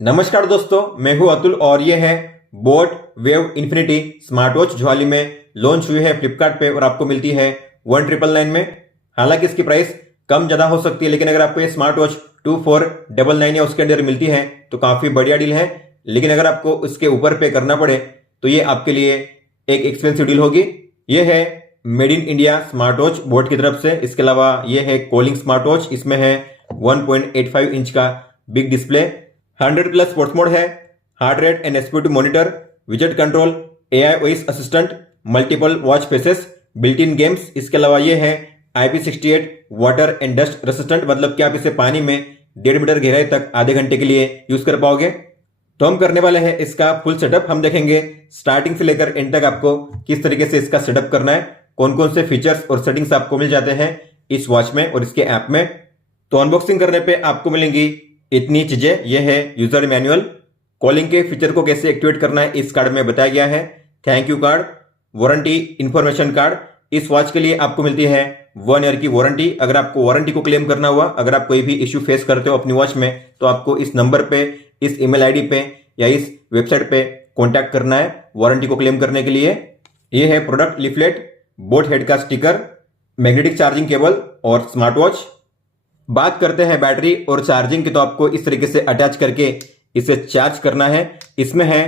नमस्कार दोस्तों, मैं हूं अतुल और ये है boat wave infinity smart watch जो हाल ही में लॉन्च हुई है फ्लिपकार्ट पे और आपको मिलती है 1999 में। हालांकि इसकी प्राइस कम ज़्यादा हो सकती है, लेकिन अगर आपको ये स्मार्ट वॉच 2499 या उसके अंदर मिलती है तो काफ़ी बढ़िया डील है। लेकिन अगर आपको उसके ऊपर पे करना पड़े तो ये आपके लिए एक एक्सपेंसिव डील होगी। ये है made in India smart watch boat की तरफ से। इसके अलावा ये है कॉलिंग स्मार्ट वॉच। इसमें है 1.85 इंच का बिग डिस्प्ले, 100+ स्पोर्ट्स मोड है, heart rate and S P O two monitor, विजेट control, AI voice assistant, multiple watch faces, built in games. इसके अलावा ये है IP68 water and dust resistant, मतलब कि आप इसे पानी में 1.5 मीटर गहराई तक आधे घंटे के लिए यूज कर पाओगे। तो हम करने वाले हैं इसका फुल सेटअप। हम देखेंगे स्टार्टिंग से लेकर एंड तक आपको किस तरीके से इसका सेटअप करना है, कौन कौन से फीचर्स और सेटिंग्स आपको मिल जाते हैं इस वॉच में और इसके ऐप में। तो अनबॉक्सिंग करने पे आपको मिलेंगी इतनी चीजें। यह है यूजर मैनुअल, कॉलिंग के फीचर को कैसे एक्टिवेट करना है इस कार्ड में बताया गया है, thank you card, warranty information card. इस वॉच के लिए आपको मिलती है 1 ईयर की वारंटी। अगर आपको वारंटी को क्लेम करना हुआ, अगर आप कोई भी इश्यू फेस करते हो अपनी वॉच में, तो आपको इस नंबर पे, इस ईमेल आईडी पे या इस वेबसाइट पे कॉन्टैक्ट करना है वारंटी को क्लेम करने के लिए। यह है प्रोडक्ट लिफलेट, बोट हेड का स्टिकर, मैग्नेटिक चार्जिंग केबल और स्मार्ट वॉच। बात करते हैं बैटरी और चार्जिंग की, तो आपको इस तरीके से अटैच करके इसे चार्ज करना है। इसमें है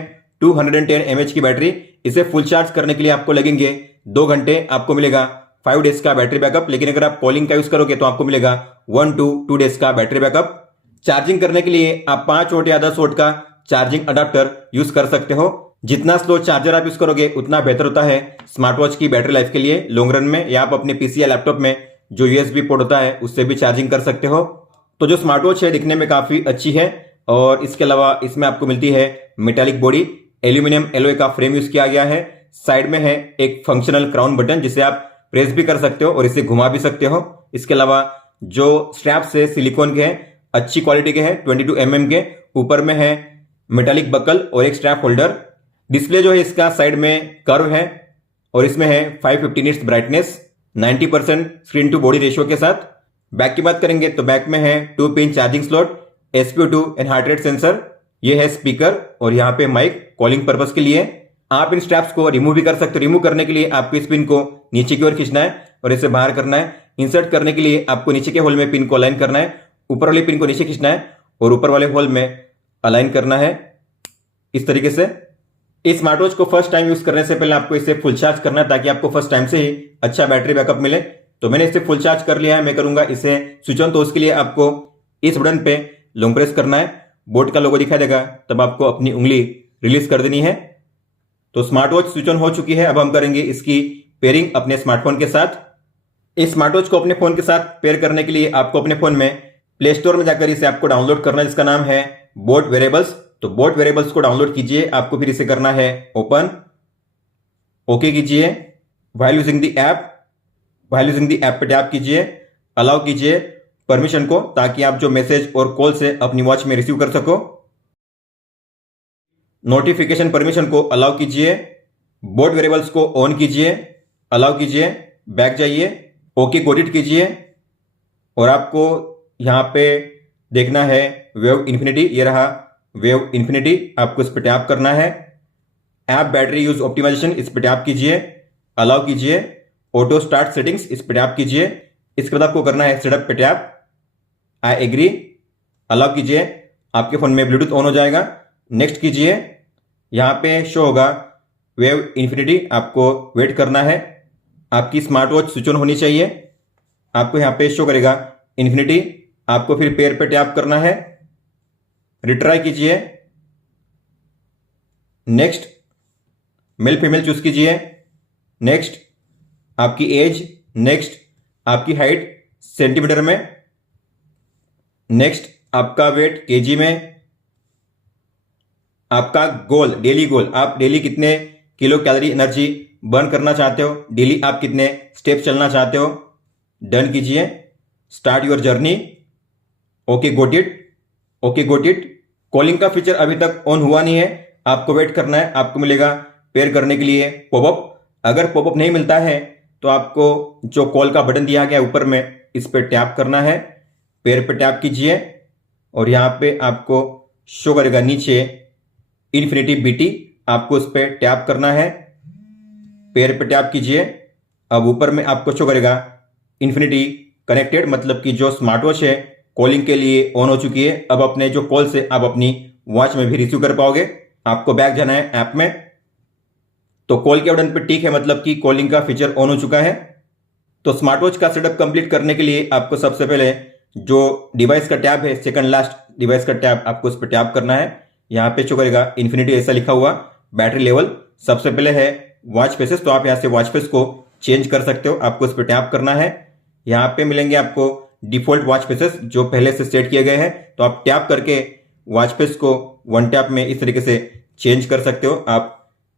210 mAh की बैटरी। इसे फुल चार्ज करने के लिए आपको लगेंगे 2 घंटे। आपको मिलेगा 5 डेज का बैटरी बैकअप, लेकिन अगर आप कॉलिंग का यूज करोगे तो आपको मिलेगा 1 to 2 डेज का बैटरी बैकअप। चार्जिंग करने के लिए आप 5 वोल्ट या 10 वोल्ट का चार्जिंग अडाप्टर यूज कर सकते हो। जितना स्लो चार्जर आप यूज करोगे उतना बेहतर होता है स्मार्ट वॉच की बैटरी लाइफ के लिए लॉन्ग रन में। या आप अपने पीसी या लैपटॉप में जो USB पोर्ट होता है उससे भी चार्जिंग कर सकते हो। तो जो स्मार्ट वॉच है दिखने में काफी अच्छी है। और इसके अलावा इसमें आपको मिलती है मेटालिक बॉडी, एल्यूमिनियम एलॉय का फ्रेम यूज किया गया है। साइड में है एक फंक्शनल क्राउन बटन जिसे आप प्रेस भी कर सकते हो और इसे घुमा भी सकते हो। इसके अलावा जो स्ट्रैप्स है सिलिकॉन के हैं, अच्छी क्वालिटी के हैं, 22 mm के। ऊपर में है मेटालिक बकल और एक स्ट्रैप होल्डर। डिस्प्ले जो है इसका साइड में कर्व है और इसमें है 550 nits brightness, 90% screen to body ratio के साथ। बैक की बात करेंगे तो बैक में है 2 pin charging slot, SPO2 and heart rate sensor. ये है स्पीकर और यहाँ पे माइक कॉलिंग पर्पस के लिए। आप इन स्ट्रैप्स को रिमूव भी कर सकते हो। रिमूव करने के लिए आपको इस पिन को नीचे की ओर खींचना है और इसे बाहर करना है। इंसर्ट करने के लिए आपको नीचे के होल में पिन को अलाइन करना है, ऊपर वाले पिन को नीचे खींचना है और ऊपर वाले होल में अलाइन करना है इस तरीके से। इस स्मार्ट वॉच को फर्स्ट टाइम यूज करने से पहले आपको इसे फुल चार्ज करना है ताकि आपको फर्स्ट टाइम से ही अच्छा बैटरी बैकअप मिले। तो मैंने इसे फुल चार्ज कर लिया है। मैं करूंगा इसे स्विच ऑन, तो उसके लिए आपको इस बटन पे लॉन्ग प्रेस करना है। बोट का लोगो दिखाई देगा, तब आपको अपनी उंगली रिलीज कर देनी है। तो स्मार्ट वॉच स्विच ऑन हो चुकी है। अब हम करेंगे इसकी पेयरिंग अपने स्मार्टफोन के साथ। इस स्मार्ट वॉच को अपने फोन के साथ पेयर करने के लिए आपको अपने फोन में प्ले स्टोर में जाकर इसे आपको डाउनलोड करना है, जिसका नाम है बोट वेरेबल्स। तो बोट वेरेबल्स को डाउनलोड कीजिए। आपको फिर इसे करना है ओपन, ओके कीजिए। व्हाइल यूजिंग द ऐप पे टैप कीजिए, अलाउ कीजिए परमिशन को, ताकि आप जो मैसेज और कॉल से अपनी वॉच में रिसीव कर सको। नोटिफिकेशन परमिशन को अलाउ कीजिए। बोट वेरेबल्स को ऑन कीजिए, अलाउ कीजिए, बैक जाइए, ओके गॉट इट कीजिए। और आपको यहां पे देखना है वेव इन्फिनिटी। ये रहा वेव इन्फिनिटी, आपको इस पर टैप करना है। ऐप बैटरी यूज ऑप्टिमाइजेशन, इस पर टैप कीजिए, अलाउ कीजिए। ऑटो स्टार्ट सेटिंग्स, इस पर टैप कीजिए। इसके बाद आपको करना है सेटअप पे टैप, आई एग्री, अलाउ कीजिए। आपके फोन में ब्लूटूथ ऑन हो जाएगा। नेक्स्ट कीजिए। यहां पे शो होगा वेव इन्फिनिटी, आपको वेट करना है। आपकी स्मार्ट वॉच स्विच ऑन होनी चाहिए। आपको यहां पे शो करेगा इन्फिनिटी। आपको फिर पेयर पे टैप करना है, रिट्राई कीजिए। नेक्स्ट, मेल फीमेल चूज कीजिए। नेक्स्ट, आपकी एज। नेक्स्ट, आपकी हाइट सेंटीमीटर में। नेक्स्ट, आपका वेट केजी में। आपका गोल, डेली गोल, आप डेली कितने किलो कैलोरी एनर्जी बर्न करना चाहते हो, डेली आप कितने स्टेप चलना चाहते हो। डन कीजिए। Start your journey, okay got it, okay got it. Calling का फीचर अभी तक ऑन हुआ नहीं है, आपको वेट करना है। आपको मिलेगा पेयर करने के लिए पॉपअप। अगर पॉपअप नहीं मिलता है तो आपको जो कॉल का बटन दिया गया ऊपर में, इस पर टैप करना है। पेयर पे टैप कीजिए और यहाँ पे आपको शो करेगा नीचे इन्फिनिटी BT, आपको उस पर टैप करना है, पेयर पे टैप कीजिए। अब ऊपर में आपको शो करेगा इन्फिनिटी कनेक्टेड, मतलब कि जो स्मार्ट वॉच है कॉलिंग के लिए ऑन हो चुकी है। अब अपने जो कॉल से आप अपनी वॉच में भी रिसीव कर पाओगे। आपको बैक जाना है ऐप में, तो कॉल के बटन पे टिक है, मतलब कि कॉलिंग का फीचर ऑन हो चुका है। तो स्मार्ट वॉच का सेटअप कंप्लीट करने के लिए आपको सबसे पहले जो डिवाइस का टैब है, सेकंड लास्ट डिवाइस का टैब, आपको उस पर टैप करना है। यहाँ पे शो करेगा इन्फिनिटी ऐसा लिखा हुआ, बैटरी लेवल सबसे पहले है वॉच फेसेस, तो आप यहाँ से वॉच फेस को चेंज कर सकते हो। आपको उस पर टैप करना है। यहाँ पे मिलेंगे आपको डिफॉल्ट वॉच फेसेस जो पहले से सेट किए गए हैं, तो आप टैप करके वॉच फेस को वन टैप में इस तरीके से चेंज कर सकते हो। आप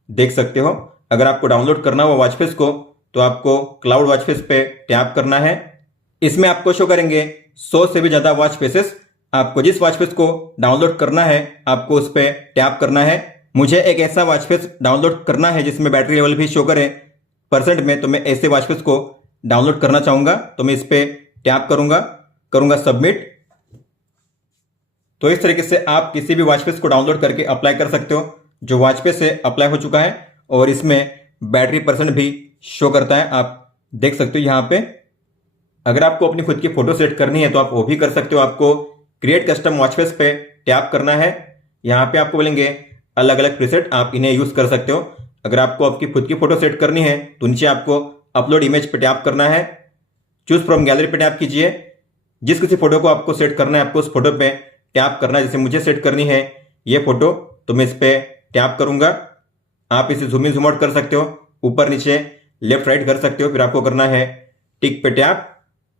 देख सकते हो। अगर आपको डाउनलोड करना हो वॉच फेस को, तो आपको क्लाउड वॉच फेस पे टैप करना है। इसमें आपको शो करेंगे 100 से भी ज्यादा वॉच फेसेस। आपको जिस वॉच फेस को डाउनलोड करना है आपको उस पर टैप करना है। मुझे एक ऐसा वॉच फेस डाउनलोड करना है जिसमें बैटरी लेवल भी शो करे परसेंट में, तो मैं ऐसे वॉच फेस को डाउनलोड करना चाहूंगा। तो मैं इस पर टैप करूंगा सबमिट। तो इस तरीके से आप किसी भी वॉच फेस को डाउनलोड करके अप्लाई कर सकते हो। जो वॉच फेस से अप्लाई हो चुका है और इसमें बैटरी परसेंट भी शो करता है, आप देख सकते हो यहाँ पे। अगर आपको अपनी खुद की फोटो सेट करनी है तो आप वो भी कर सकते हो। आपको क्रिएट कस्टम वॉच फेस पे टैप करना है। यहाँ पे आपको बोलेंगे अलग अलग प्रीसेट, आप इन्हें यूज कर सकते हो। अगर आपको आपकी खुद की फोटो सेट करनी है तो नीचे आपको अपलोड इमेज पे टैप करना है। चूज फ्रॉम गैलरी पे टैप कीजिए। जिस किसी फोटो को आपको सेट करना है आपको उस फोटो पे टैप करना है। जैसे मुझे सेट करनी है ये फोटो, तो मैं इस पे टैप करूंगा। आप इसे जूम इन जूम आउट कर सकते हो, ऊपर नीचे लेफ्ट राइट कर सकते हो। फिर आपको करना है टिक पे टैप।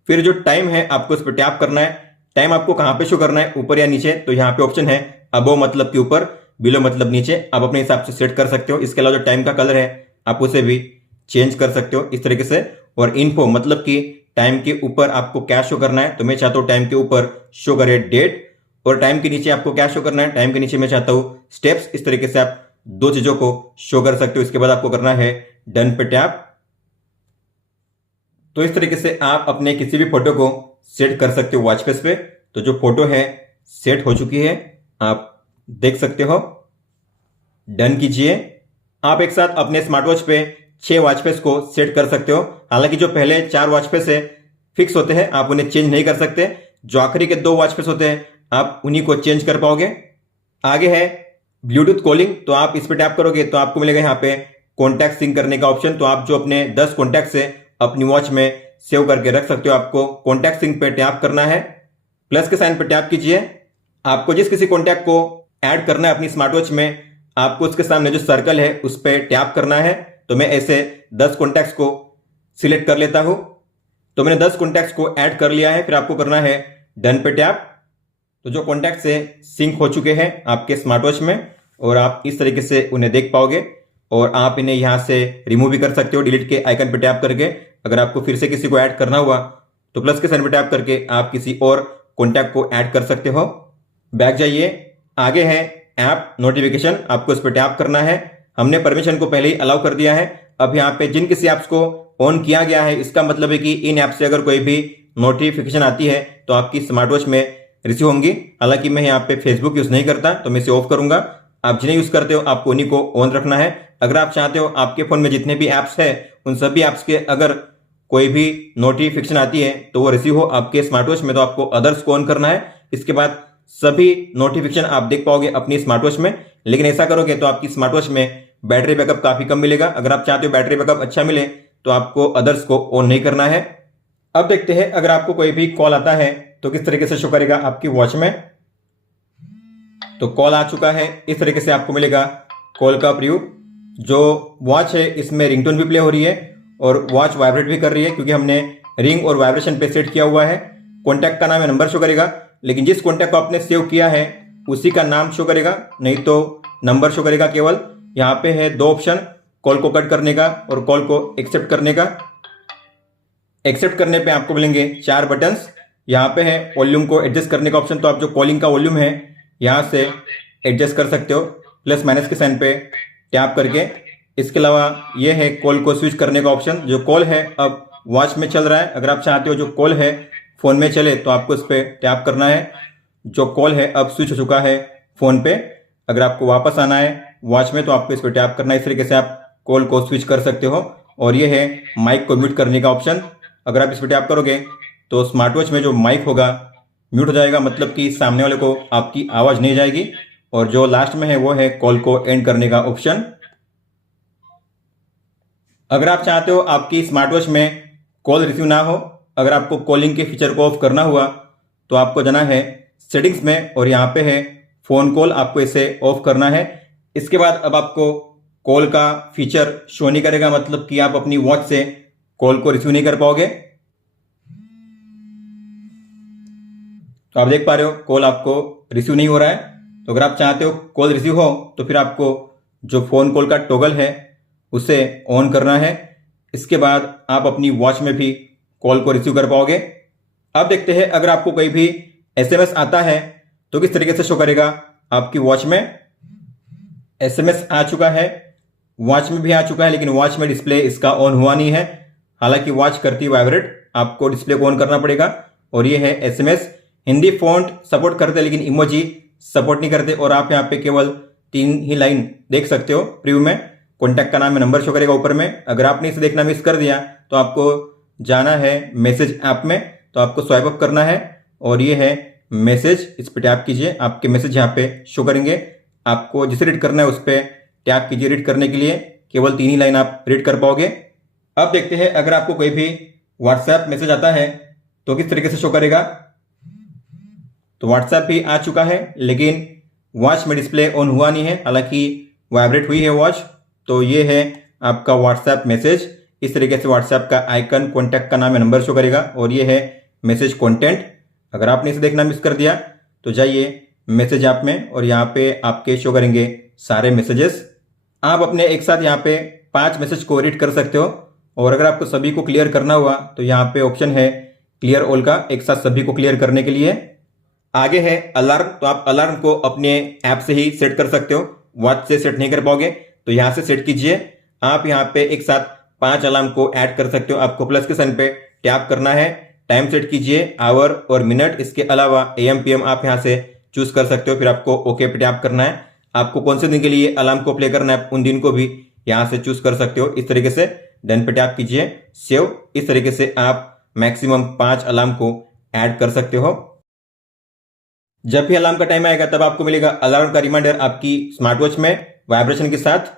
फिर जो टाइम है आपको इस पे टैप करना है। टाइम आपको कहां पे शो करना है, ऊपर या नीचे, तो यहाँ पे ऑप्शन है अबो मतलब कि ऊपर, बिलो मतलब नीचे। आप अपने हिसाब से सेट कर सकते हो। इसके अलावा जो टाइम का कलर है आप उसे भी चेंज कर सकते हो इस तरीके से। और इन्फो मतलब कि टाइम के ऊपर आपको क्या शो करना है, तो मैं चाहता हूं टाइम के ऊपर शो करे डेट, और टाइम के नीचे आपको क्या शो करना है, टाइम के नीचे मैं चाहता हूं स्टेप्स। इस तरीके से आप दो चीजों को शो कर सकते हो। इसके बाद आपको करना है डन पे टैप। तो इस तरीके से आप अपने किसी भी फोटो को सेट कर सकते हो वॉच फेस पे। तो जो फोटो है सेट हो चुकी है, आप देख सकते हो। डन कीजिए। आप एक साथ अपने स्मार्ट वॉच पे 6 वॉच फेस को सेट कर सकते हो। हालांकि जो पहले 4 वॉच फेस है फिक्स होते हैं, आप उन्हें चेंज नहीं कर सकते। जो आखिरी के 2 वॉच फेस होते हैं आप उन्हीं को चेंज कर पाओगे। आगे है ब्लूटूथ कॉलिंग, तो आप इस पे टैप करोगे तो आपको मिलेगा यहाँ पे कॉन्टैक्ट सिंक करने का ऑप्शन। तो आप जो अपने 10 कॉन्टैक्ट से अपनी वॉच में सेव करके रख सकते हो। आपको कॉन्टैक्ट सिंक पे टैप करना है, प्लस के साइन पे टैप कीजिए। आपको जिस किसी कॉन्टैक्ट को ऐड करना है अपनी स्मार्ट वॉच में, आपको उसके सामने जो सर्कल है उस पर टैप करना है। तो मैं ऐसे 10 कॉन्टैक्ट्स को सिलेक्ट कर लेता हूं। तो मैंने 10 कॉन्टैक्ट्स को ऐड कर लिया है। फिर आपको करना है डन पे टैप। तो जो कॉन्टैक्ट से सिंक हो चुके हैं आपके स्मार्ट वॉच में, और आप इस तरीके से उन्हें देख पाओगे। और आप इन्हें यहां से रिमूव भी कर सकते हो डिलीट के आइकन पे टैप करके। अगर आपको फिर से किसी को ऐड करना हुआ तो प्लस के साइन पे टैप करके आप किसी और कॉन्टैक्ट को ऐड कर सकते हो। बैक जाइए। आगे है ऐप नोटिफिकेशन, आपको इस पर टैप करना है। हमने परमिशन को पहले ही अलाउ कर दिया है। अब यहाँ पे जिन किसी ऐप्स को ऑन किया गया है, इसका मतलब है कि इन ऐप से अगर कोई भी नोटिफिकेशन आती है तो आपकी स्मार्ट वॉच में रिसीव होंगी। हालांकि मैं यहाँ पे फेसबुक यूज नहीं करता, तो मैं इसे ऑफ करूंगा। आप जिन्हें यूज करते हो आपको उन्हीं को ऑन रखना है। अगर आप चाहते हो आपके फोन में जितने भी ऐप्स है उन सभी ऐप्स के अगर कोई भी नोटिफिकेशन आती है तो वो रिसीव हो आपके स्मार्ट वॉच में, तो आपको अदर्स को ऑन करना है। इसके बाद सभी नोटिफिकेशन आप देख पाओगे अपनी स्मार्ट वॉच में। लेकिन ऐसा करोगे तो आपकी स्मार्ट वॉच में बैटरी बैकअप काफी कम मिलेगा। अगर आप चाहते हो बैटरी बैकअप अच्छा मिले तो आपको अदर्स को ऑन नहीं करना है। अब देखते हैं अगर आपको कोई भी कॉल आता है तो किस तरीके से शो करेगा आपकी वॉच में। तो कॉल आ चुका है, इस तरीके से आपको मिलेगा कॉल का प्रीव्यू। जो वॉच है इसमें रिंगटोन भी प्ले हो रही है और वॉच वाइब्रेट भी कर रही है, क्योंकि हमने रिंग और वाइब्रेशन पे सेट किया हुआ है। कॉन्टैक्ट का नाम है नंबर शो करेगा, लेकिन जिस कॉन्टैक्ट को आपने सेव किया है उसी का नाम शो करेगा, नहीं तो नंबर शो करेगा केवल। यहाँ पे है 2 ऑप्शन, कॉल को कट करने का और कॉल को एक्सेप्ट करने का। एक्सेप्ट करने पे आपको मिलेंगे 4 बटन्स। यहाँ पे है वॉल्यूम को एडजस्ट करने का ऑप्शन, तो आप जो कॉलिंग का वॉल्यूम है यहाँ से एडजस्ट कर सकते हो प्लस माइनस के साइन पे टैप करके। इसके अलावा ये है कॉल को स्विच करने का ऑप्शन। जो कॉल है अब वॉच में चल रहा है, अगर आप चाहते हो जो कॉल है फोन में चले तो आपको इस पर टैप करना है। जो कॉल है अब स्विच हो चुका है फ़ोन पे। अगर आपको वापस आना है वॉच में तो आपको इस पर टैप करना है। इस तरीके से आप कॉल को स्विच कर सकते हो। और ये है माइक को म्यूट करने का ऑप्शन। अगर आप इस पर टैप करोगे तो स्मार्ट वॉच में जो माइक होगा म्यूट हो जाएगा, मतलब कि सामने वाले को आपकी आवाज़ नहीं जाएगी। और जो लास्ट में है वो है कॉल को एंड करने का ऑप्शन। अगर आप चाहते हो आपकी स्मार्ट वॉच में कॉल रिसीव ना हो, अगर आपको कॉलिंग के फीचर को ऑफ करना हुआ तो आपको जाना है सेटिंग्स में और यहाँ पे है फ़ोन कॉल, आपको इसे ऑफ करना है। इसके बाद अब आपको कॉल का फीचर शो नहीं करेगा, मतलब कि आप अपनी वॉच से कॉल को रिसीव नहीं कर पाओगे। तो आप देख पा रहे हो कॉल आपको रिसीव नहीं हो रहा है। तो अगर आप चाहते हो कॉल रिसीव हो तो फिर आपको जो फ़ोन कॉल का टॉगल है उसे ऑन करना है। इसके बाद आप अपनी वॉच में भी कॉल को रिसीव कर पाओगे। अब देखते हैं अगर आपको कोई भी एसएमएस आता है तो किस तरीके से शो करेगा। आपकी वॉच में एसएमएस आ चुका है, वॉच में भी आ चुका है, लेकिन वॉच में डिस्प्ले इसका ऑन हुआ नहीं है। हालांकि वॉच करती वाइब्रेट, आपको डिस्प्ले को ऑन करना पड़ेगा। और ये है एसएमएस। हिंदी फॉन्ट सपोर्ट करते लेकिन इमोजी सपोर्ट नहीं करते। और आप यहाँ पे केवल 3 ही लाइन देख सकते हो प्रीव्यू में। कॉन्टैक्ट का नाम है, नंबर शो करेगा ऊपर में। अगर आपने इसे देखना मिस कर दिया तो आपको जाना है मैसेज ऐप में, तो आपको स्वाइप अप करना है और ये है मैसेज, इस पर टैप कीजिए। आपके मैसेज यहाँ पे शो करेंगे। आपको जिसे रीड करना है उस पर टैप कीजिए। रीड करने के लिए केवल 3 ही लाइन आप रीड कर पाओगे। अब देखते हैं अगर आपको कोई भी व्हाट्सएप मैसेज आता है तो किस तरीके से शो करेगा। तो व्हाट्सएप भी आ चुका है लेकिन वॉच में डिस्प्ले ऑन हुआ नहीं है, हालांकि वाइब्रेट हुई है वॉच। तो ये है आपका व्हाट्सएप मैसेज। इस तरीके से व्हाट्सएप का आइकन, कॉन्टैक्ट का नाम है, नंबर शो करेगा और ये है मैसेज कंटेंट। अगर आपने इसे देखना मिस कर दिया तो जाइए मैसेज ऐप में और यहाँ पे आपके शो करेंगे सारे मैसेजेस। आप अपने एक साथ यहाँ पे 5 मैसेज को रीड कर सकते हो। और अगर आपको सभी को क्लियर करना हुआ तो यहाँ पे ऑप्शन है क्लियर ऑल का, एक साथ सभी को क्लियर करने के लिए। आगे है अलार्म, तो आप अलार्म को अपने ऐप से ही सेट कर सकते हो, वॉच से सेट नहीं कर पाओगे तो यहाँ से सेट कीजिए। आप यहाँ पे एक साथ 5 अलार्म को ऐड कर सकते हो। आपको प्लस के साइन पे टैप करना है, टाइम सेट कीजिए, आवर और मिनट। इसके अलावा AM PM आप यहाँ से चूज कर सकते हो। फिर आपको ओके पे टैप करना है। आपको कौन से दिन के लिए अलार्म को प्ले करना है उन दिन को भी यहाँ से चूज कर सकते हो। इस तरीके से डन पे टैप कीजिए, सेव। इस तरीके से आप मैक्सिमम 5 अलार्म को ऐड कर सकते हो। जब भी अलार्म का टाइम आएगा तब आपको मिलेगा अलार्म का रिमाइंडर आपकी स्मार्ट वॉच में वाइब्रेशन के साथ।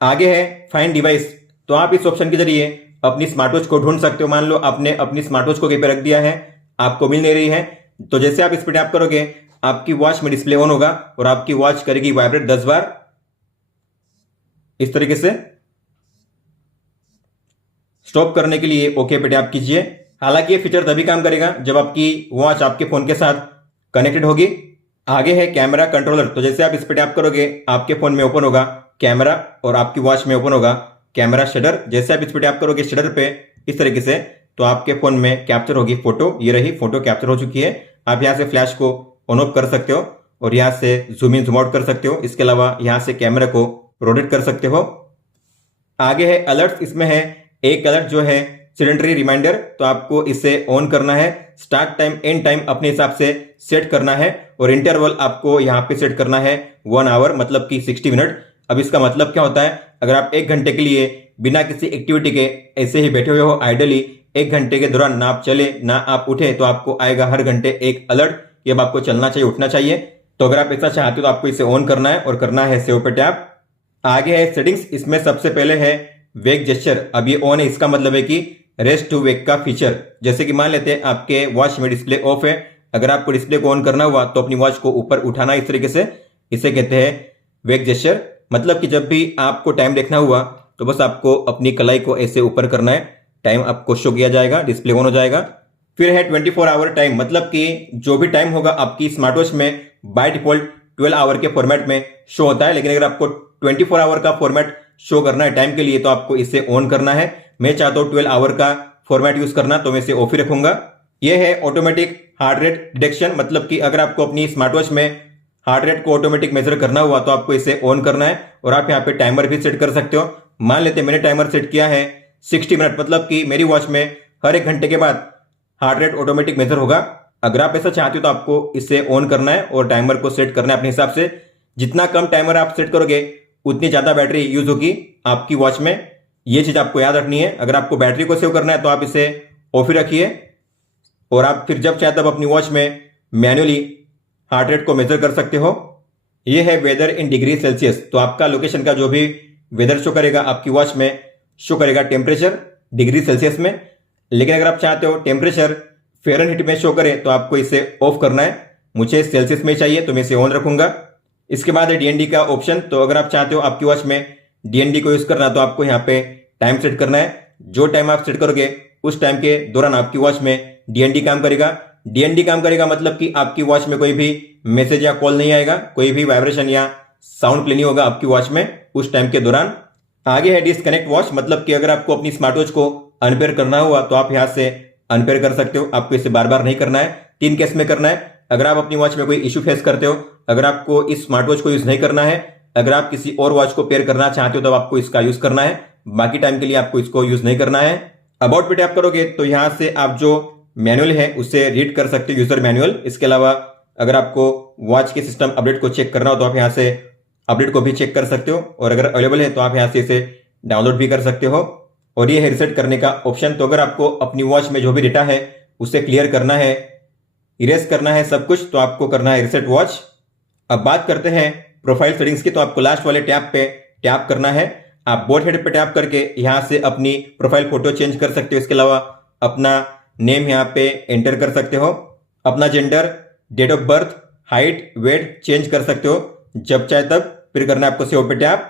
आगे है फाइंड डिवाइस, तो आप इस ऑप्शन के जरिए अपनी स्मार्ट वॉच को ढूंढ सकते हो। मान लो आपने अपनी स्मार्ट वॉच को कहीं पर रख दिया है, आपको मिल नहीं रही है, तो जैसे आप इस पर टैप करोगे आपकी वॉच में डिस्प्ले ऑन होगा और आपकी वॉच करेगी वाइब्रेट 10 बार इस तरीके से। स्टॉप करने के लिए ओके पे टैप कीजिए। हालांकि ये फीचर तभी काम करेगा जब आपकी वॉच आपके फोन के साथ कनेक्टेड होगी। आगे है कैमरा कंट्रोलर, तो जैसे आप इस पे टैप करोगे आपके फोन में ओपन होगा कैमरा और आपकी वॉच में ओपन होगा कैमरा शटर। जैसे आप इस पे टैप करोगे शटर पे इस तरीके से तो आपके फोन में कैप्चर होगी फोटो। ये रही फोटो कैप्चर हो चुकी है। आप यहाँ से फ्लैश को ऑन ऑफ कर सकते हो और यहाँ से जूम इन जूम आउट कर सकते हो। इसके अलावा यहाँ से कैमरा को रोटेट कर सकते हो। आगे है अलर्ट, इसमें है एक अलर्ट जो है सेडेंटरी रिमाइंडर, तो आपको इसे ऑन करना है। स्टार्ट टाइम एंड टाइम अपने हिसाब से सेट करना है और इंटरवल आपको यहाँ पे सेट करना है 1 आवर, मतलब कि 60 मिनट। अब इसका मतलब क्या होता है, अगर आप 1 घंटे के लिए बिना किसी एक्टिविटी के ऐसे ही बैठे हुए हो आइडली, 1 घंटे के दौरान ना आप चले ना आप उठे तो आपको आएगा हर घंटे एक अलर्ट कि अब आपको चलना चाहिए, उठना चाहिए। तो अगर आप ऐसा चाहते हो तो आपको इसे ऑन करना है और करना है सेव पे टैप। आगे है सेटिंग्स, इसमें सबसे पहले है वेक जेस्चर। अब ये ऑन है, इसका मतलब है कि रेस्ट टू वेक का फीचर। जैसे कि मान लेते हैं आपके वॉच में डिस्प्ले ऑफ है, अगर आपको डिस्प्ले को ऑन करना हुआ तो अपनी वॉच को ऊपर उठाना इस तरीके से, इसे कहते हैं वेक जेस्चर। मतलब कि जब भी आपको टाइम देखना हुआ तो बस आपको अपनी कलाई को ऐसे ऊपर करना है, टाइम आपको शो किया जाएगा, डिस्प्ले ऑन हो जाएगा। फिर है 24 आवर टाइम, मतलब कि जो भी टाइम होगा आपकी स्मार्ट वॉच में बाय डिफॉल्ट 12 आवर के फॉर्मेट में शो होता है, लेकिन अगर आपको 24 आवर का फॉर्मेट शो करना है टाइम के लिए तो आपको इसे ऑन करना है। मैं चाहता हूं 12 आवर का फॉर्मेट यूज करना, तो मैं इसे ऑफ ही रखूंगा। यह है ऑटोमेटिक हार्ट रेट डिटेक्शन, मतलब कि अगर आपको अपनी स्मार्ट वॉच में हार्ट रेट को ऑटोमेटिक मेजर करना हुआ तो आपको इसे ऑन करना है। और आप यहाँ पे टाइमर भी सेट कर सकते हो। मान लेते मैंने टाइमर सेट किया है 60 मिनट, मतलब कि मेरी वॉच में हर 1 घंटे के बाद हार्ट रेट ऑटोमेटिक मेजर होगा। अगर आप ऐसा चाहते हो तो आपको इसे ऑन करना है और टाइमर को सेट करना है अपने हिसाब से। जितना कम टाइमर आप सेट करोगे उतनी ज़्यादा बैटरी यूज होगी आपकी वॉच में। ये चीज़ आपको याद रखनी है। अगर आपको बैटरी को सेव करना है तो आप इसे ऑफ ही रखिए और आप फिर जब चाहे तब अपनी वॉच में मैन्युअली हार्ट रेट को मेजर कर सकते हो। ये है वेदर इन डिग्री सेल्सियस। तो आपका लोकेशन का जो भी वेदर शो करेगा आपकी वॉच में शो करेगा टेम्परेचर डिग्री सेल्सियस में। लेकिन अगर आप चाहते हो टेम्परेचर फ़ारेनहीट में शो करे तो आपको इसे ऑफ करना है। मुझे सेल्सियस में चाहिए तो मैं इसे ऑन रखूंगा। इसके बाद है डीएनडी का ऑप्शन। तो अगर आप चाहते हो आपकी वॉच में डीएनडी को यूज करना तो आपको यहाँ पे टाइम सेट करना है। जो टाइम आप सेट करोगे उस टाइम के दौरान आपकी वॉच में डीएनडी काम करेगा। डीएनडी काम करेगा मतलब कि आपकी वॉच में कोई भी मैसेज या कॉल नहीं आएगा, कोई भी वाइब्रेशन या साउंड प्ले नहीं होगा आपकी वॉच में उस टाइम के दौरान। आगे है डिस्कनेक्ट वॉच, मतलब कि अगर आपको अपनी स्मार्ट वॉच को अनपेयर करना हुआ तो आप यहाँ से अनपेयर कर सकते हो। आपको इसे बार बार नहीं करना है, 3 केस में करना है। अगर आप अपनी वॉच में कोई इश्यू फेस करते हो, अगर आपको इस स्मार्ट वॉच को यूज नहीं करना है, अगर आप किसी और वॉच को पेयर करना चाहते हो तो आपको इसका यूज करना है। बाकी टाइम के लिए आपको इसको यूज नहीं करना है। अबाउट पे टैप करोगे तो यहां से आप जो मैनुअल है उसे रीड कर सकते हो, यूजर मैनुअल। इसके अलावा अगर आपको वॉच के सिस्टम अपडेट को चेक करना हो तो आप यहां से अपडेट को भी चेक कर सकते हो और अगर अवेलेबल है तो आप यहां से इसे डाउनलोड भी कर सकते हो। और ये है रिसेट करने का ऑप्शन। तो अगर आपको अपनी वॉच में जो भी डेटा है उसे क्लियर करना है, इरेज करना है सब कुछ, तो आपको करना है रिसेट वॉच। अब बात करते हैं प्रोफाइल सेटिंग्स की। तो आपको लास्ट वाले टैब पे टैप करना है। आप बोथ हेड पे टैप करके यहां से अपनी प्रोफाइल फोटो चेंज कर सकते हो। इसके अलावा अपना नेम यहां पे एंटर कर सकते हो, अपना gender, date of birth, height, weight change कर सकते हो जब चाहे तब। फिर करना है आपको सेव पे टैप।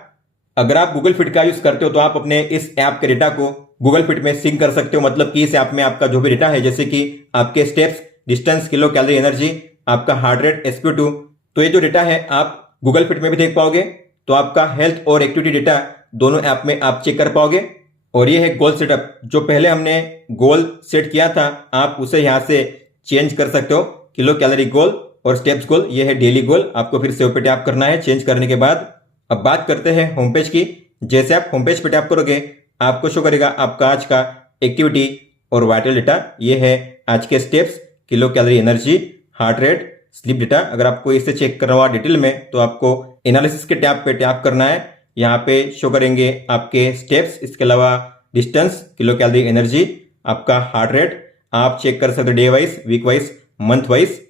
अगर आप गूगल फिट का यूज करते हो तो आप अपने इस ऐप के डेटा को गूगल फिट में सिंक कर सकते हो। मतलब कि इस ऐप में आपका जो भी डेटा है, जैसे कि आपके steps, distance, kilo calorie, energy, आपका हार्ट रेट, SpO2, तो ये जो डेटा है आप गूगल फिट में भी देख पाओगे। तो आपका हेल्थ और एक्टिविटी डेटा दोनों ऐप में आप चेक कर पाओगे। और ये है गोल सेटअप। जो पहले हमने गोल सेट किया था आप उसे यहां से चेंज कर सकते हो, किलो कैलोरी गोल और स्टेप्स गोल। ये है डेली गोल। आपको फिर सेव पे टैप करना है चेंज करने के बाद। अब बात करते हैं होम पेज की। जैसे आप होम पेज पे टैप करोगे आपको शो करेगा आपका आज का एक्टिविटी और वाइटल डेटा। ये है आज के steps, kilo calorie, energy, heart rate, sleep data. अगर आपको इसे चेक करना हुआ डिटेल में तो आपको एनालिसिस के टैब पे टैप करना है। यहाँ पे शो करेंगे आपके स्टेप्स, इसके अलावा डिस्टेंस, किलो कैलोरी, एनर्जी, आपका हार्ट रेट। आप चेक कर सकते हो day wise, week wise, month wise.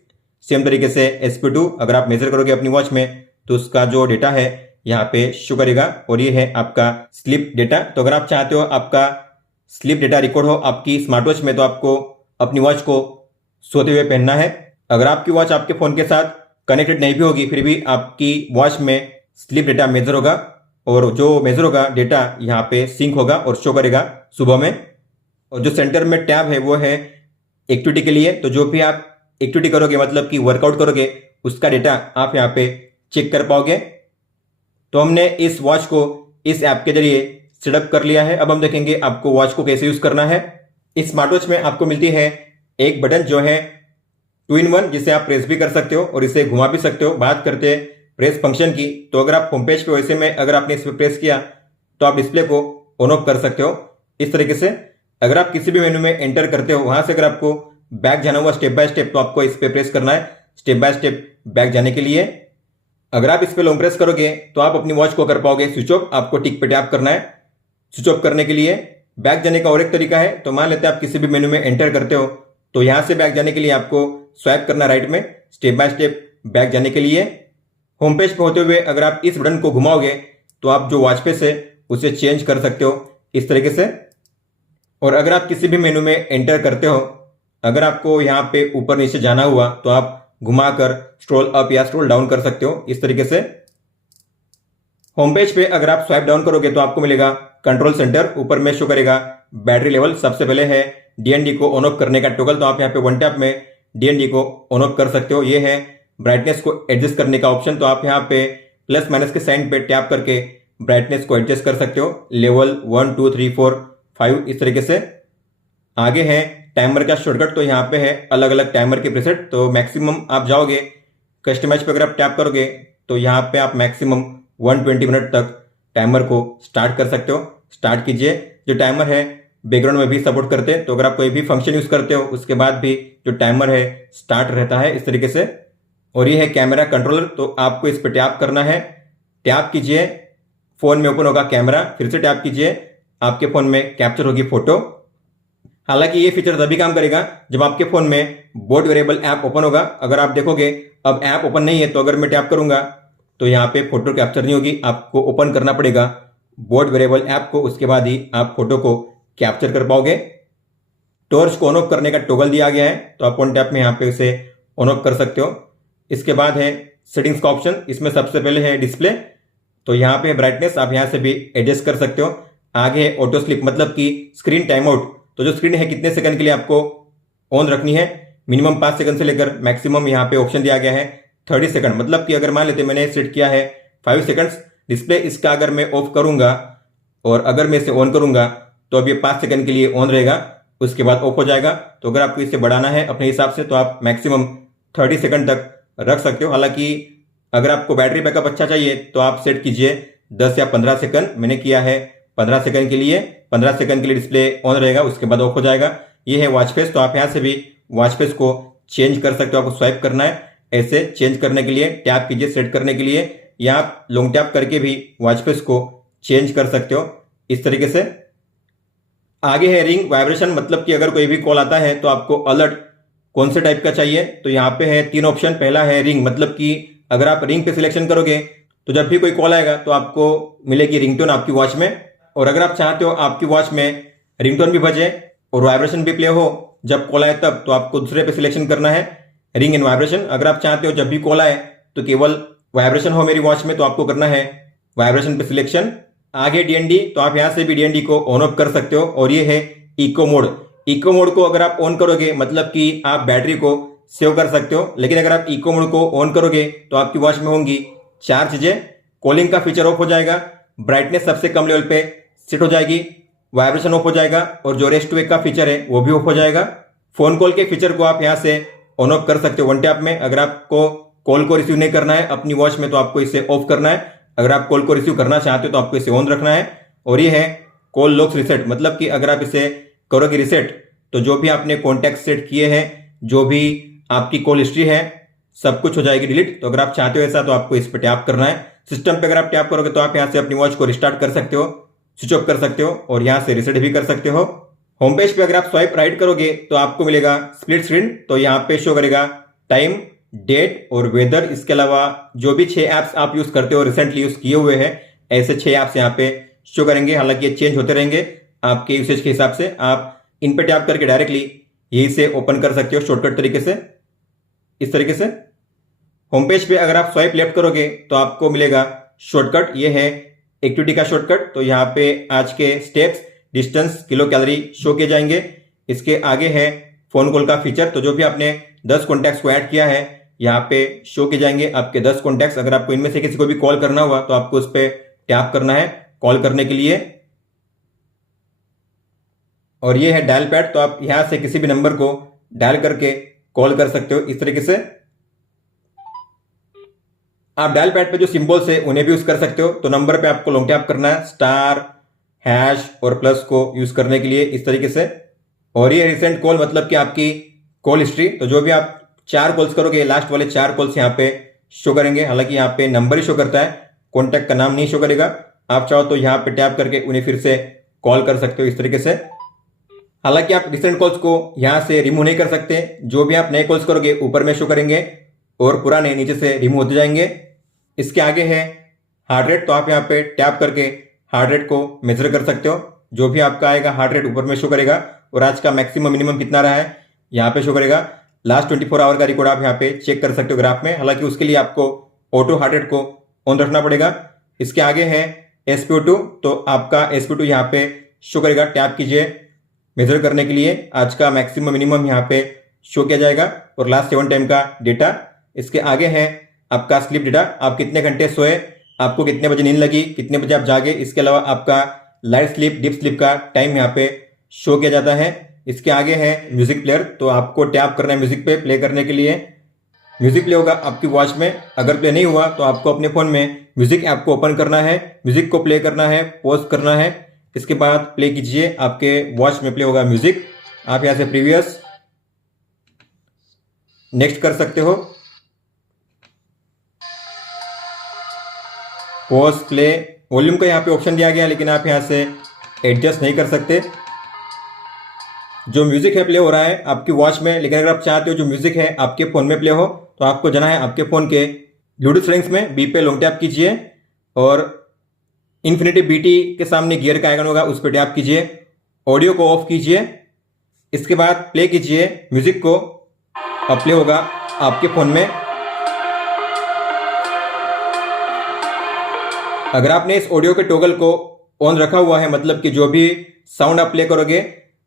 Same तरीके से SpO2 अगर आप मेजर करोगे अपनी वॉच में तो उसका जो डेटा है यहाँ पे शो करेगा। और ये है आपका स्लीप डेटा। तो अगर आप चाहते हो आपका स्लीप डेटा रिकॉर्ड हो आपकी स्मार्ट वॉच में तो आपको अपनी वॉच को सोते हुए पहनना है। अगर आपकी वॉच आपके फोन के साथ कनेक्टेड नहीं भी होगी फिर भी आपकी वॉच में स्लीप डेटा मेजर होगा और जो मेजर होगा डेटा यहाँ पे सिंक होगा और शो करेगा सुबह में। और जो सेंटर में टैब है वो है एक्टिविटी के लिए। तो जो भी आप एक्टिविटी करोगे मतलब कि वर्कआउट करोगे उसका डेटा आप यहाँ पे चेक कर पाओगे। तो हमने इस वॉच को इस ऐप के जरिए सेटअप कर लिया है। अब हम देखेंगे आपको वॉच को कैसे यूज करना है। इस स्मार्ट वॉच में आपको मिलती है एक बटन जो है 2-in-1, जिसे आप प्रेस भी कर सकते हो और इसे घुमा भी सकते हो। बात करते हैं प्रेस फंक्शन की। तो अगर आप होम पेज पे वैसे में अगर आपने इस पर प्रेस किया तो आप डिस्प्ले को ऑन ऑफ कर सकते हो इस तरीके से। अगर आप किसी भी मेनू में एंटर करते हो वहां से अगर आपको बैक जाना हुआ स्टेप बाय स्टेप तो आपको इस पे प्रेस करना है स्टेप बाय स्टेप बैक जाने के लिए। अगर आप इस पे लॉन्ग प्रेस करोगे तो आप अपनी वॉच को कर पाओगे स्विच ऑफ। आपको टिक पे टैप करना है स्विच ऑफ करने के लिए। बैक जाने का और एक तरीका है। तो मान लेते हैं आप किसी भी मेनू में एंटर करते हो तो यहां से बैक जाने के लिए आपको स्वाइप करना राइट में स्टेप बाय स्टेप बैक जाने के लिए। होम पेज पे होते हुए अगर आप इस बटन को घुमाओगे तो आप जो वॉच फेस है उसे चेंज कर सकते हो इस तरीके से। और अगर आप किसी भी मेनू में एंटर करते हो, अगर आपको यहाँ पे ऊपर नीचे जाना हुआ तो आप घुमाकर स्क्रॉल अप या स्क्रॉल डाउन कर सकते हो इस तरीके से। होम पेज पे अगर आप स्वाइप डाउन करोगे तो आपको मिलेगा कंट्रोल सेंटर। ऊपर में शो करेगा बैटरी लेवल। सबसे पहले है डीएनडी को ऑन ऑफ करने का टॉगल। तो आप यहाँ पे वन टैप में डीएनडी को ऑन ऑफ कर सकते हो। ये है ब्राइटनेस को एडजस्ट करने का ऑप्शन। तो आप यहाँ पे प्लस माइनस के साइन पे टैप करके ब्राइटनेस को एडजस्ट कर सकते हो लेवल 1, 2, 3, 4, 5 इस तरीके से। आगे है टाइमर का शॉर्टकट। तो यहाँ पे है अलग अलग टाइमर के प्रीसेट। तो मैक्सिमम आप जाओगे कस्टमाइज पे अगर आप टैप करोगे तो यहाँ पे आप मैक्सिमम 120 मिनट तक टाइमर को स्टार्ट कर सकते हो। स्टार्ट कीजिए। जो टाइमर है बैकग्राउंड में भी सपोर्ट करते हैं। तो अगर आप कोई भी फंक्शन यूज करते हो उसके बाद भी जो टाइमर है स्टार्ट रहता है इस तरीके से। और ये है कैमरा कंट्रोलर, तो आपको इस पर टैप करना है। टैप कीजिए, फोन में ओपन होगा कैमरा, फिर से टैप कीजिए, आपके फोन में कैप्चर होगी फोटो। हालांकि ये फीचर तभी काम करेगा जब आपके फोन में बोट वेरिएबल ऐप ओपन होगा। अगर आप देखोगे अब ऐप ओपन नहीं है, तो अगर मैं टैप करूंगा तो यहाँ पे फोटो कैप्चर नहीं होगी, आपको ओपन करना पड़ेगा बोट वेरिएबल ऐप को, उसके बाद ही आप फोटो को कैप्चर कर पाओगे। टॉर्च को ऑन ऑफ करने का टॉगल दिया गया है, तो आप ऑन टैप में यहाँ पे उसे ऑन ऑफ कर सकते हो। इसके बाद है सेटिंग्स का ऑप्शन, इसमें सबसे पहले है डिस्प्ले, तो यहाँ पे ब्राइटनेस आप यहाँ से भी एडजस्ट कर सकते हो। आगे है ऑटो स्लिप, मतलब कि स्क्रीन टाइम आउट, तो जो स्क्रीन है कितने सेकंड के लिए आपको ऑन रखनी है, मिनिमम 5 सेकंड से लेकर मैक्सिमम यहाँ पे ऑप्शन दिया गया है 30 सेकंड। मतलब कि अगर मान लेते मैंने सेट किया है 5 सेकंड्स डिस्प्ले, इसका अगर मैं ऑफ करूंगा और अगर मैं इसे ऑन करूंगा तो अब ये 5 सेकंड के लिए ऑन रहेगा, उसके बाद ऑफ हो जाएगा। तो अगर आपको इसे बढ़ाना है अपने हिसाब से तो आप मैक्सिमम 30 सेकंड तक रख सकते हो। हालांकि अगर आपको बैटरी बैकअप अच्छा चाहिए तो आप सेट कीजिए 10 या 15 सेकंड, मैंने किया है 15 सेकंड के लिए। 15 सेकंड के लिए डिस्प्ले ऑन रहेगा, उसके बाद ऑफ हो जाएगा। ये है वॉच फेस, तो आप यहाँ से भी वॉच फेस को चेंज कर सकते हो। आपको स्वाइप करना है, ऐसे चेंज करने के लिए टैप कीजिए सेट करने के लिए, या आप लॉन्ग टैप करके भी वॉच फेस को चेंज कर सकते हो इस तरीके से। आगे है रिंग वाइब्रेशन, मतलब कि अगर कोई भी कॉल आता है तो आपको अलर्ट कौन से टाइप का चाहिए, तो यहाँ पे है 3 ऑप्शन। पहला है रिंग, मतलब कि अगर आप रिंग पे सिलेक्शन करोगे तो जब भी कोई कॉल आएगा तो आपको मिलेगी रिंगटोन आपकी वॉच में। और अगर आप चाहते हो आपकी वॉच में रिंगटोन भी बजे और वाइब्रेशन भी प्ले हो जब कॉल आए तब, तो आपको दूसरे पे सिलेक्शन करना है रिंग एंड वाइब्रेशन। अगर आप चाहते हो जब भी कॉल आए तो केवल वाइब्रेशन हो मेरी वॉच में, तो आपको करना है वाइब्रेशन पे सिलेक्शन। आगे डीएनडी, तो आप यहां से भी डीएनडी को ऑन ऑफ कर सकते हो। और ये है इको मोड। इको मोड को अगर आप ऑन करोगे मतलब कि आप बैटरी को सेव कर सकते हो, लेकिन अगर आप इको मोड को ऑन करोगे तो आपकी वॉच में होंगी 4 चीजें। कॉलिंग का फीचर ऑफ हो जाएगा, ब्राइटनेस सबसे कम लेवल पे सेट हो जाएगी, वाइब्रेशन ऑफ हो जाएगा, और जो रेस्ट टू वेक का फीचर है वो भी ऑफ हो जाएगा। फोन कॉल के फीचर को आप यहां से ऑन ऑफ कर सकते हो वन टैप में। अगर आपको कॉल को रिसीव नहीं करना है अपनी वॉच में तो आपको इसे ऑफ करना है, अगर आप कॉल को रिसीव करना चाहते हो तो आपको इसे ऑन रखना है। और ये है कॉल लॉक्स रिसेट, मतलब कि अगर आप इसे करोगे रिसेट तो जो भी आपने कॉन्टैक्ट सेट किए हैं, जो भी आपकी कॉल हिस्ट्री है, सब कुछ हो जाएगी डिलीट। तो अगर आप चाहते हो ऐसा तो आपको इस पर टैप करना है। सिस्टम पे अगर आप टैप करोगे तो आप यहां से अपनी वॉच को रिस्टार्ट कर सकते हो, स्विच ऑफ कर सकते हो और यहां से रिसेट भी कर सकते हो। होम पेज पे अगर आप स्वाइप राइट करोगे तो आपको मिलेगा स्प्लिट स्क्रीन, तो यहाँ पे शो करेगा टाइम, डेट और वेदर। इसके अलावा जो भी 6 ऐप्स आप यूज करते हो, रिसेंटली यूज किए हुए हैं, ऐसे 6 ऐप्स यहाँ पे शो करेंगे। हालांकि ये चेंज होते रहेंगे आपके यूसेज के हिसाब से। आप इन पे टैप करके डायरेक्टली यही से ओपन कर सकते हो शॉर्टकट तरीके से, इस तरीके से। होम पेज पे अगर आप स्वाइप लेफ्ट करोगे तो आपको मिलेगा शॉर्टकट, ये है एक्टिविटी का शॉर्टकट। तो यहाँ पे आज के steps, distance, kilo calorie show किए जाएंगे। इसके आगे है फोन कॉल का फीचर, तो जो भी आपने 10 कॉन्टैक्ट्स को ऐड किया है यहाँ पे शो किए जाएंगे आपके 10 कॉन्टैक्ट्स। अगर आपको इनमें से किसी को भी कॉल करना हुआ तो आपको उस पर टैप करना है कॉल करने के लिए। और ये है डायल पैड, तो आप यहां से किसी भी नंबर को डायल करके कॉल कर सकते हो इस तरीके से। आप डायल पैड पे जो सिंबल्स है उन्हें भी यूज कर सकते हो। तो नंबर पे आपको लॉन्ग टैप करना है, स्टार, हैश और प्लस को यूज करने के लिए इस तरीके से। और ये रिसेंट कॉल, मतलब कि आपकी कॉल हिस्ट्री, तो जो भी आप 4 कॉल्स करोगे लास्ट वाले 4 कॉल्स यहाँ पे शो करेंगे। हालांकि यहाँ पे नंबर ही शो करता है, कॉन्टैक्ट का नाम नहीं शो करेगा। आप चाहो तो यहाँ पे टैप करके उन्हें फिर से कॉल कर सकते हो इस तरीके से। हालांकि आप रिसेंट कॉल्स को यहां से रिमूव नहीं कर सकते, जो भी आप नए कॉल्स करोगे ऊपर में शो करेंगे और पुराने नीचे से रिमूव होते जाएंगे। इसके आगे है हार्ट रेट, तो आप यहाँ पे टैप करके हार्ट रेट को मेजर कर सकते हो। जो भी आपका आएगा हार्ट रेट ऊपर में शो करेगा, और आज का मैक्सिमम मिनिमम कितना रहा है यहाँ पे शो करेगा। लास्ट 24 आवर का रिकॉर्ड आप यहाँ पे चेक कर सकते हो ग्राफ में। हालांकि उसके लिए आपको ऑटो हार्ट रेट को ऑन रखना पड़ेगा। इसके आगे है SpO2, तो आपका SpO2 यहाँ पे शो करेगा। टैप कीजिए मेजर करने के लिए, आज का मैक्सिमम मिनिमम यहाँ पे शो किया जाएगा, और लास्ट 7 टाइम का डेटा। इसके आगे है आपका स्लीप डेटा, आप कितने घंटे सोए, आपको कितने बजे नींद लगी, कितने बजे आप जागे। इसके अलावा आपका लाइट स्लीप, डीप स्लीप का टाइम यहाँ पे शो किया जाता है। इसके आगे है म्यूजिक प्लेयर, तो आपको टैप करना है म्यूजिक पे प्ले करने के लिए। म्यूजिक प्ले होगा आपकी वॉच में। अगर प्ले नहीं हुआ तो आपको अपने फोन में म्यूजिक ऐप को ओपन करना है, म्यूजिक को प्ले करना है, पॉज करना है। इसके बाद प्ले कीजिए, आपके वॉच में प्ले होगा म्यूजिक। आप यहाँ से प्रीवियस नेक्स्ट कर सकते हो, पॉज, प्ले। वॉल्यूम का यहाँ पे ऑप्शन दिया गया है, लेकिन आप यहाँ से एडजस्ट नहीं कर सकते। जो म्यूजिक है प्ले हो रहा है आपकी वॉच में, लेकिन अगर आप चाहते हो जो म्यूजिक है आपके फोन में प्ले हो तो आपको जाना है आपके फोन के ब्लूटूथ सेटिंग्स में, बी पे लॉन्ग टैप कीजिए और इन्फिनिटी बीटी के सामने गियर का आइकन होगा उस पर टैप कीजिए, ऑडियो को ऑफ कीजिए। इसके बाद प्ले कीजिए म्यूजिक को, अब प्ले होगा आपके फोन में। अगर आपने इस ऑडियो के टॉगल को ऑन रखा हुआ है, मतलब कि जो भी साउंड आप प्ले करोगे,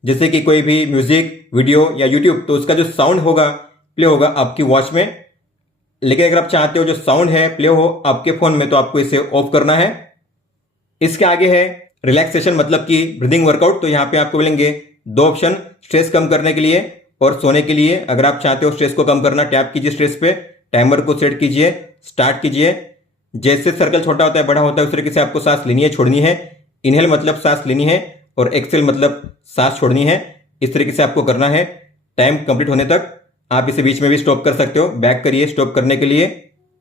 जैसे कि कोई भी म्यूजिक, वीडियो या यूट्यूब, तो उसका जो साउंड होगा प्ले होगा आपकी वॉच में। लेकिन अगर आप चाहते हो जो साउंड है प्ले हो आपके फोन में, तो आपको इसे ऑफ करना है। इसके आगे है रिलैक्सेशन, मतलब कि ब्रीदिंग वर्कआउट। तो यहाँ पे आपको मिलेंगे दो ऑप्शन, स्ट्रेस कम करने के लिए और सोने के लिए। अगर आप चाहते हो स्ट्रेस को कम करना, टैप कीजिए स्ट्रेस पे, टाइमर को सेट कीजिए, स्टार्ट कीजिए। जैसे सर्कल छोटा होता है बड़ा होता है, उस तरीके से आपको सांस लेनी है, छोड़नी है। इनहेल मतलब सांस लेनी है और एक्सेल मतलब सांस छोड़नी है। इस तरीके से आपको करना है टाइम कंप्लीट होने तक। आप इसे बीच में भी स्टॉप कर सकते हो, बैक करिए स्टॉप करने के लिए।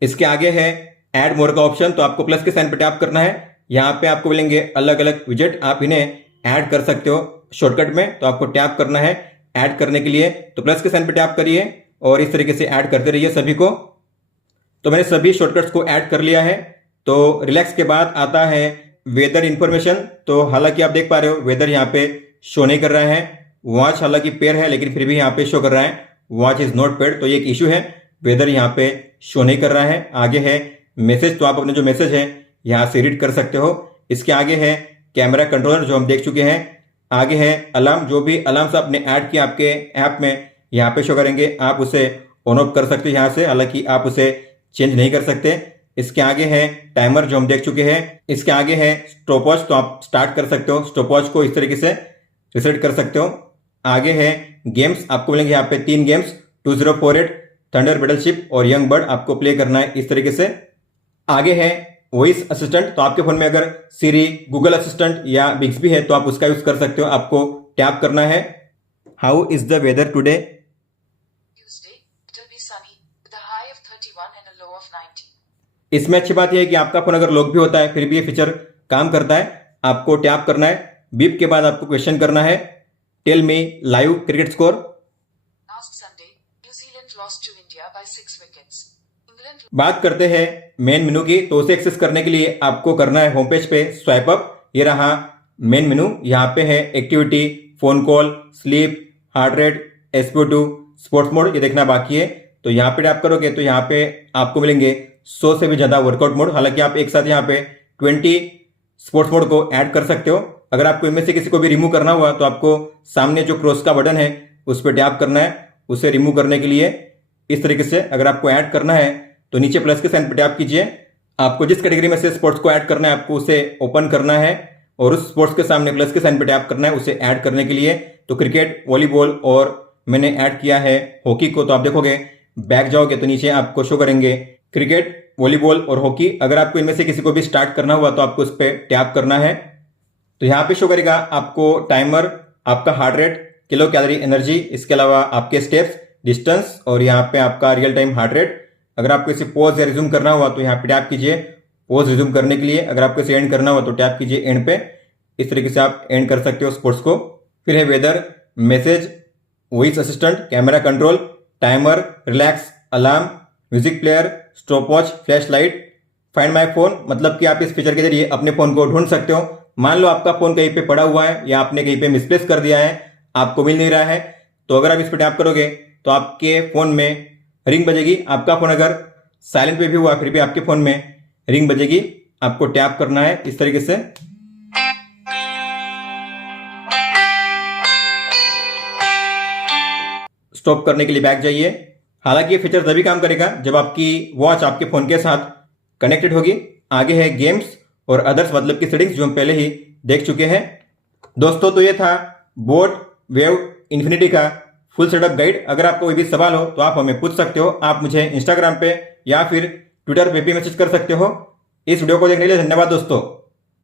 इसके आगे है ऐड मोर का ऑप्शन, तो आपको प्लस के साइन पर टैप करना है। यहाँ पे आपको मिलेंगे अलग अलग विजेट, आप इन्हें ऐड कर सकते हो शॉर्टकट में। तो आपको टैप करना है ऐड करने के लिए, तो प्लस के साइन पे टैप करिए और इस तरीके से ऐड करते रहिए सभी को। तो मैंने सभी शॉर्टकट्स को ऐड कर लिया है। तो रिलैक्स के बाद आता है वेदर इंफॉर्मेशन। तो हालांकि आप देख पा रहे हो वेदर यहाँ पे शो नहीं कर रहा है। वॉच हालांकि पेयर है, लेकिन फिर भी यहाँ पे शो कर रहा है वॉच इज नॉट पेड, तो ये एक इशू है, वेदर यहाँ पे शो नहीं कर रहा है। आगे है मैसेज, तो आप अपने जो मैसेज है यहाँ से रीड कर सकते हो। इसके आगे है कैमरा कंट्रोलर, जो हम देख चुके हैं। आगे है अलार्म, जो भी अलार्म्स आपने ऐड किया आपके ऐप में यहाँ पे शो करेंगे, आप उसे ऑन ऑफ कर सकते हो यहाँ से, हालांकि आप उसे चेंज नहीं कर सकते। इसके आगे है टाइमर, जो हम देख चुके हैं। इसके आगे है स्टॉप वॉच, तो आप स्टार्ट कर सकते हो स्टॉप वॉच को, इस तरीके से रिसेट कर सकते हो। आगे है गेम्स, आपको मिलेंगे यहाँ पे 3 गेम्स, 2048, थंडर बैटलशिप और यंग बर्ड, आपको प्ले करना है इस तरीके से। आगे है वॉइस असिस्टेंट, तो आपके फोन में अगर सीरी, गूगल असिस्टेंट या बिक्सबी है तो आप उसका यूज कर सकते हो। आपको टैप करना है how is the weather today, इसमें अच्छी बात यह है कि आपका फोन अगर लॉक भी होता है फिर भी ये फीचर काम करता है। आपको टैप करना है, बीप के बाद आपको क्वेश्चन करना है tell me live cricket score. बात करते हैं मेन मेनू की, तो उसे एक्सेस करने के लिए आपको करना है होम पेज पे स्वाइप अप। ये रहा मेन मेनू, यहाँ पे है activity, phone call, sleep, heart rate, SPO2, sports mode, ये देखना बाकी है। तो यहाँ पे टैप करोगे तो यहाँ पे आपको मिलेंगे 100 से भी ज्यादा वर्कआउट मोड। हालांकि आप एक साथ यहाँ पे 20 स्पोर्ट्स मोड को ऐड कर सकते हो। अगर आपको इनमें से किसी को भी रिमूव करना हुआ तो आपको सामने जो क्रॉस का बटन है उस पर टैप करना है उसे रिमूव करने के लिए। इस तरीके से अगर आपको ऐड करना है तो नीचे प्लस के साइन पर टैप कीजिए। आपको जिस कैटेगरी में से स्पोर्ट्स को ऐड करना है आपको उसे ओपन करना है और उस स्पोर्ट्स के सामने प्लस के साइन पर टैप करना है उसे ऐड करने के लिए। तो क्रिकेट, वॉलीबॉल और मैंने ऐड किया है हॉकी को। तो आप देखोगे बैक जाओगे तो नीचे आपको शो करेंगे क्रिकेट, वॉलीबॉल और हॉकी। अगर आपको इनमें से किसी को भी स्टार्ट करना हुआ तो आपको उस पर टैप करना है। तो यहाँ पे शो करेगा आपको टाइमर, आपका heart rate, kilo calorie energy, इसके अलावा आपके स्टेप्स, डिस्टेंस और यहाँ पे आपका रियल टाइम हार्ट रेट। अगर आपको इसे पॉज या रिज्यूम करना हुआ तो यहाँ पे टैप कीजिए पॉज रिज्यूम करने के लिए। अगर आपको इसे एंड करना हुआ तो टैप कीजिए एंड पे। इस तरीके से आप एंड कर सकते हो स्पोर्ट्स को। फिर है weather, message, voice assistant, camera control, timer, relax, alarm, music player, stopwatch, flashlight, find my phone, मतलब कि आप इस फीचर के जरिए अपने फोन को ढूंढ सकते हो। मान लो आपका फोन कहीं पे पड़ा हुआ है या आपने कहीं पे मिसप्लेस कर दिया है, आपको मिल नहीं रहा है, तो अगर आप इस पर टैप करोगे तो आपके फोन में रिंग बजेगी। आपका फोन अगर साइलेंट पे भी हुआ फिर भी आपके फोन में रिंग बजेगी। आपको टैप करना है इस तरीके से। स्टॉप करने के लिए बैक जाइए। हालांकि ये फीचर तभी काम करेगा जब आपकी वॉच आपके फोन के साथ कनेक्टेड होगी। आगे है गेम्स और अदर्स, मतलब की सेटिंग्स, जो हम पहले ही देख चुके हैं। दोस्तों तो ये था बोट वेव इन्फिनिटी का फुल सेटअप गाइड। अगर आपको कोई भी सवाल हो तो आप हमें पूछ सकते हो। आप मुझे इंस्टाग्राम पे या फिर ट्विटर पे भी मैसेज कर सकते हो। इस वीडियो को देखने के लिए धन्यवाद दोस्तों।